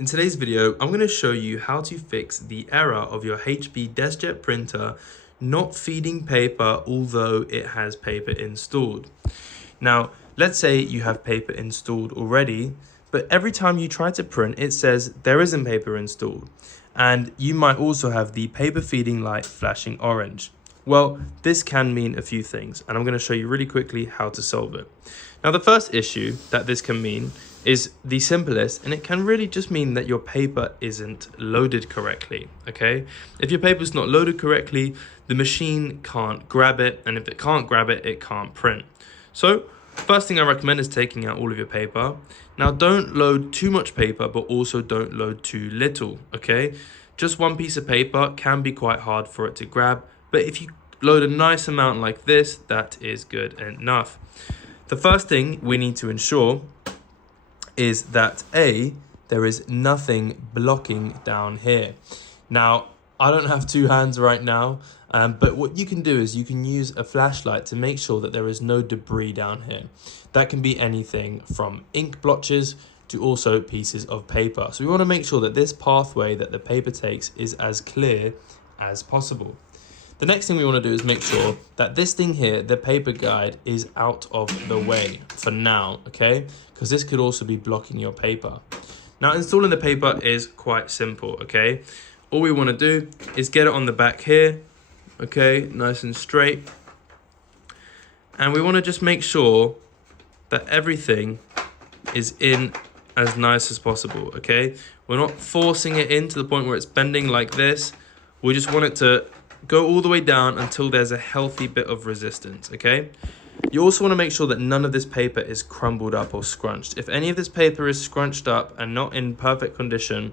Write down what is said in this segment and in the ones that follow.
In today's video, I'm going to show you how to fix the error of your HP DeskJet printer not feeding paper although it has paper installed. Now, let's say you have paper installed already, but every time you try to print, it says there isn't paper installed. And you might also have the paper feeding light flashing orange. Well, this can mean a few things, and I'm going to show you really quickly how to solve it. Now, the first issue that this can mean is the simplest, and it can really just mean that your paper isn't loaded correctly, okay? If your paper's not loaded correctly, the machine can't grab it, and if it can't grab it, it can't print. So, first thing I recommend is taking out all of your paper. Now, don't load too much paper, but also don't load too little, okay? Just one piece of paper can be quite hard for it to grab, but if you load a nice amount like this, that is good enough. The first thing we need to ensure is that there is nothing blocking down here. Now, I don't have two hands right now, but what you can do is you can use a flashlight to make sure that there is no debris down here. That can be anything from ink blotches to also pieces of paper. So we want to make sure that this pathway that the paper takes is as clear as possible. The next thing we want to do is make sure that this thing here, the paper guide, is out of the way for now, okay? Because this could also be blocking your paper. Now, installing the paper is quite simple, okay? All we want to do is get it on the back here, okay? Nice and straight. And we want to just make sure that everything is in as nice as possible, okay? We're not forcing it in to the point where it's bending like this. We just want it to go all the way down until there's a healthy bit of resistance, okay? You also want to make sure that none of this paper is crumbled up or scrunched. If any of this paper is scrunched up and not in perfect condition,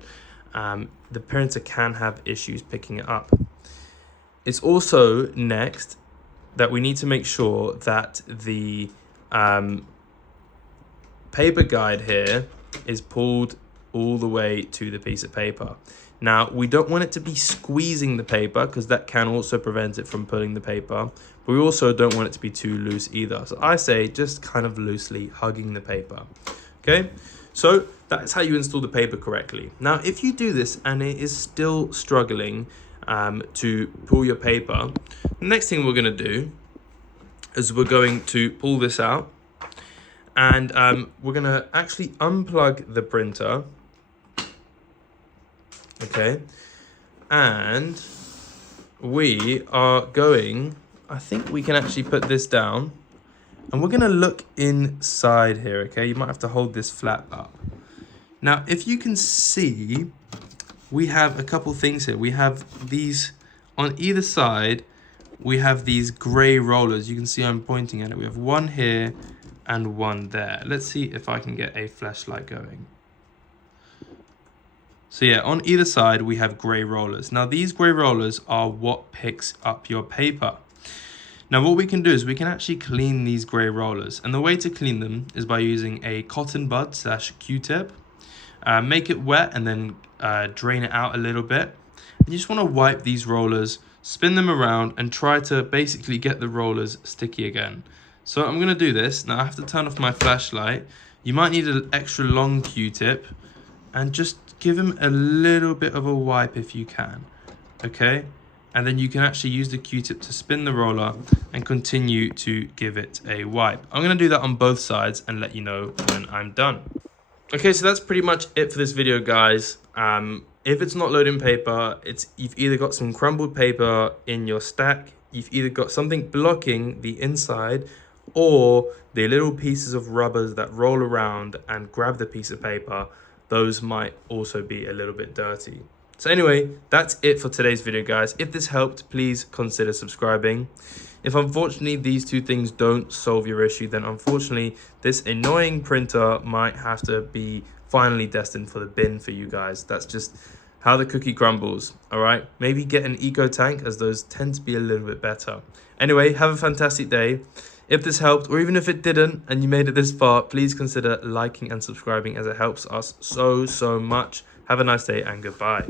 the printer can have issues picking it up. It's also next that we need to make sure that the paper guide here is pulled all the way to the piece of paper. Now, we don't want it to be squeezing the paper because that can also prevent it from pulling the paper, but we also don't want it to be too loose either. So I say just kind of loosely hugging the paper, okay? So that's how you install the paper correctly. Now, if you do this and it is still struggling to pull your paper, the next thing we're gonna do is we're going to pull this out and we're gonna actually unplug the printer. Okay, and we are going, I think we can actually put this down and we're gonna look inside here, okay? You might have to hold this flap up. Now, if you can see, we have a couple things here. We have these, on either side, we have these gray rollers. You can see I'm pointing at it. We have one here and one there. Let's see if I can get a flashlight going. So yeah, on either side, we have gray rollers. Now, these gray rollers are what picks up your paper. Now, what we can do is we can actually clean these gray rollers. And the way to clean them is by using a cotton bud / Q-tip. Make it wet and then drain it out a little bit. And you just want to wipe these rollers, spin them around, and try to basically get the rollers sticky again. So I'm going to do this. Now, I have to turn off my flashlight. You might need an extra long Q-tip and just give them a little bit of a wipe if you can, okay? And then you can actually use the Q-tip to spin the roller and continue to give it a wipe. I'm gonna do that on both sides and let you know when I'm done. Okay, so that's pretty much it for this video, guys. If it's not loading paper, you've either got some crumbled paper in your stack, you've either got something blocking the inside, or the little pieces of rubbers that roll around and grab the piece of paper. Those might also be a little bit dirty. So anyway, that's it for today's video, guys. If this helped, please consider subscribing. If unfortunately these two things don't solve your issue, then unfortunately this annoying printer might have to be finally destined for the bin for you guys. That's just how the cookie crumbles, all right? Maybe get an eco tank, as those tend to be a little bit better. Anyway, have a fantastic day. If this helped, or even if it didn't and you made it this far, please consider liking and subscribing, as it helps us so much. Have a nice day and goodbye.